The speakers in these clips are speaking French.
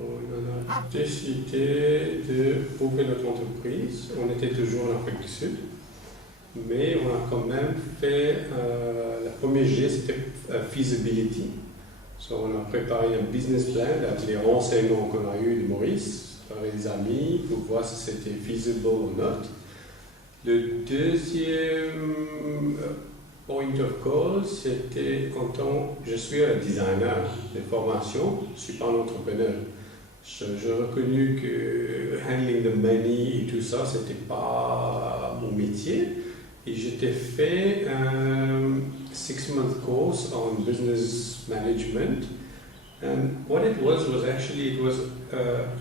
On a décidé d'ouvrir notre entreprise. On était toujours en Afrique du Sud, mais on a quand même fait la première G, c'était feasibility. So, on a préparé un business plan avec les renseignements qu'on a eu de Maurice, par les amis, pour voir si c'était feasible ou not. Le deuxième point of call, c'était quand je suis un designer de formation, je ne suis pas un entrepreneur. J'ai reconnu que handling the money et tout ça, c'était pas mon métier. Et j'étais fait un 6-month course on business management. And what it was actually,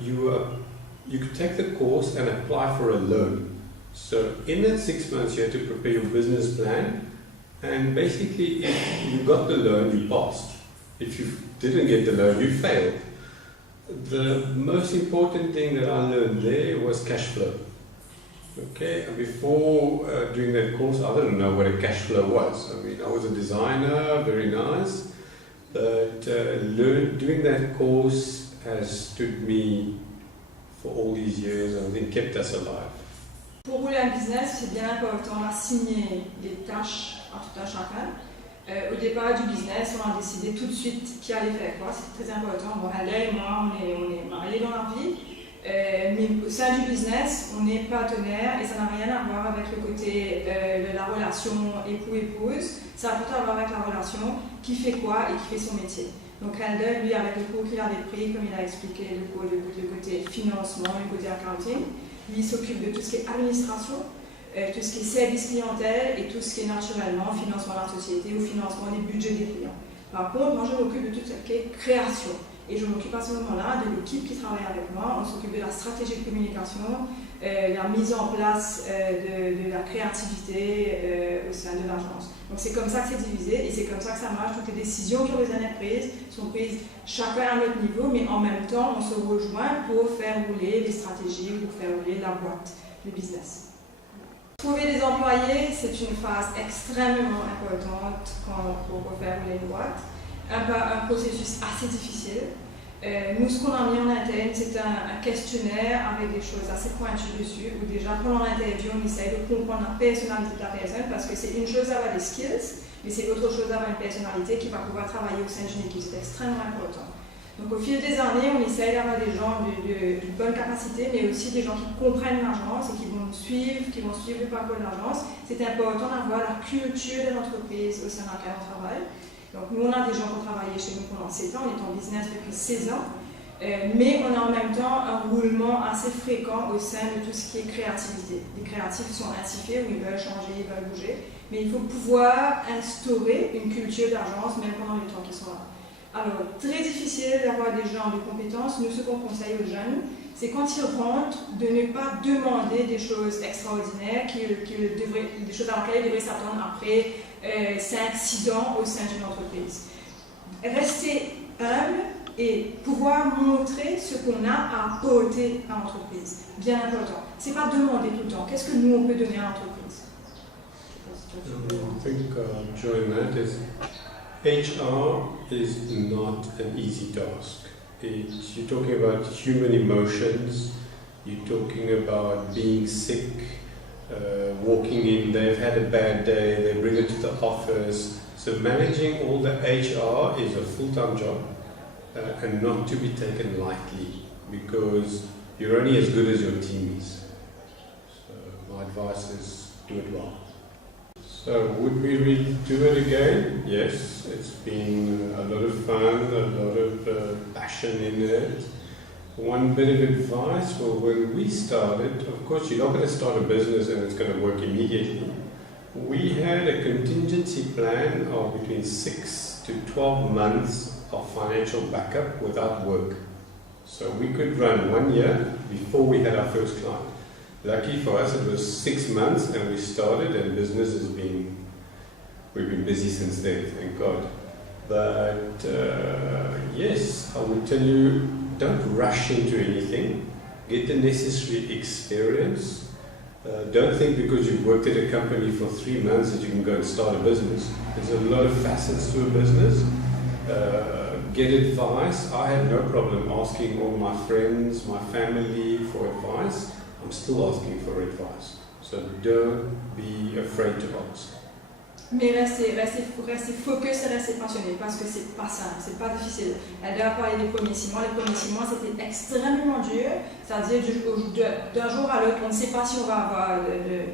you could take the course and apply for a loan. So in that 6 months, you had to prepare your business plan. And basically, if you got the loan, you passed. If you didn't get the loan, you failed. The most important thing that I learned there was cash flow. Okay, and before doing that course, I didn't know what a cash flow was. I mean, I was a designer, very nice, but doing that course has stood me for all these years and I think kept us alive. Pour rouler un business, c'est bien important d'assigner des tâches à tout un chacun. Au départ du business, on a décidé tout de suite qui allait faire quoi, c'est très important. Bon, elle et moi, on est mariés dans la vie, mais au sein du business, on est partenaires et ça n'a rien à voir avec le côté de la relation époux-épouse, ça a plutôt à voir avec la relation qui fait quoi et qui fait son métier. Donc Helder, lui, avec le cours qu'il avait pris, comme il a expliqué, le côté financement, le côté accounting, lui s'occupe de tout ce qui est administration, tout ce qui est service clientèle et tout ce qui est naturellement financement de la société ou financement des budgets des clients. Par contre, moi je m'occupe de tout ce qui est création et je m'occupe à ce moment-là de l'équipe qui travaille avec moi. On s'occupe de la stratégie de communication, la mise en place de la créativité au sein de l'agence. Donc c'est comme ça que c'est divisé et c'est comme ça que ça marche. Toutes les décisions qui ont besoin d'être prises sont prises chacun à notre niveau, mais en même temps on se rejoint pour faire rouler les stratégies ou pour faire rouler la boîte, le business. Trouver des employés, c'est une phase extrêmement importante pour faire rouler une boîte. Un processus assez difficile. Nous, ce qu'on a mis en interne, c'est un questionnaire avec des choses assez pointues dessus, où déjà pendant l'interview, on essaye de comprendre la personnalité de la personne, parce que c'est une chose d'avoir des skills, mais c'est autre chose d'avoir une personnalité qui va pouvoir travailler au sein d'une équipe. C'est extrêmement important. Donc au fil des années, on essaye d'avoir des gens de bonne capacité, mais aussi des gens qui comprennent l'agence et qui vont suivre le parcours de l'agence. C'est important d'avoir la culture de l'entreprise au sein de laquelle on travaille. Donc nous, on a des gens qui ont travaillé chez nous pendant 7 ans, on est en business depuis 16 ans, mais on a en même temps un roulement assez fréquent au sein de tout ce qui est créativité. Les créatifs sont ainsi faits, où ils veulent changer, ils veulent bouger, mais il faut pouvoir instaurer une culture d'agence même pendant le temps qu'ils sont là. Alors, très difficile d'avoir des gens de compétences. Nous, ce qu'on conseille aux jeunes, c'est quand ils rentrent, de ne pas demander des choses extraordinaires, des choses à laquelle ils devraient s'attendre après 5-6 ans au sein d'une entreprise. Rester humble et pouvoir montrer ce qu'on a à apporter à l'entreprise. Bien important. Ce n'est pas demander tout le temps. Qu'est-ce que nous, on peut donner à l'entreprise? I think during that is HR is not an easy task. You're talking about human emotions, you're talking about being sick, walking in, they've had a bad day, they bring it to the office. So managing all the HR is a full-time job and not to be taken lightly because you're only as good as your team is. So my advice is do it well. So would we redo it again? Yes, it's been a lot of fun, a lot of passion in it. One bit of advice, well, when we started, of course you're not going to start a business and it's going to work immediately. We had a contingency plan of between 6 to 12 months of financial backup without work. So we could run 1 year before we had our first client. Lucky for us, it was 6 months and we started, and business we've been busy since then, thank God. But yes, I would tell you, don't rush into anything. Get the necessary experience. Don't think because you've worked at a company for 3 months that you can go and start a business. There's a lot of facets to a business. get advice. I had no problem asking all my friends, my family for advice. I'm still asking for advice. So don't be afraid to ask. Mais restez focus et restez passionné parce que c'est pas simple, c'est pas difficile. Elle a parlé des premiers 6 mois. Les premiers 6 mois, c'était extrêmement dur. C'est-à-dire d'un jour à l'autre, on ne sait pas si on va avoir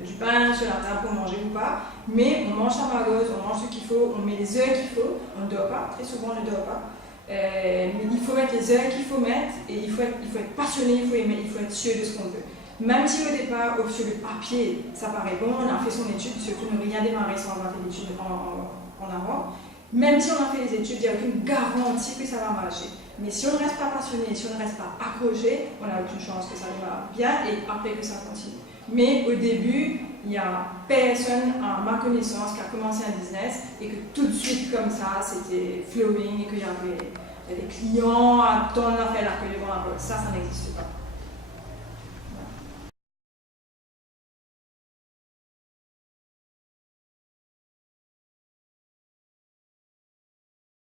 du pain sur la table pour manger ou pas. Mais on mange sa margosse, on mange ce qu'il faut, on met les heures qu'il faut. On ne dort pas, très souvent on ne dort pas. Mais il faut mettre les heures qu'il faut mettre et il faut être passionné, il faut être sûr de ce qu'on veut. Même si au départ, sur le papier, ça paraît bon, on a fait son étude, surtout ne rien démarrer sans avoir fait l'étude en avant. Même si on a fait les études, il n'y a aucune garantie que ça va marcher. Mais si on ne reste pas passionné, si on ne reste pas accroché, on n'a aucune chance que ça va bien et après que ça continue. Mais au début, il n'y a personne, à ma connaissance, qui a commencé un business et que tout de suite comme ça, c'était flowing et qu'il y avait des clients à temps à faire l'accueil devant la porte. Ça n'existe pas.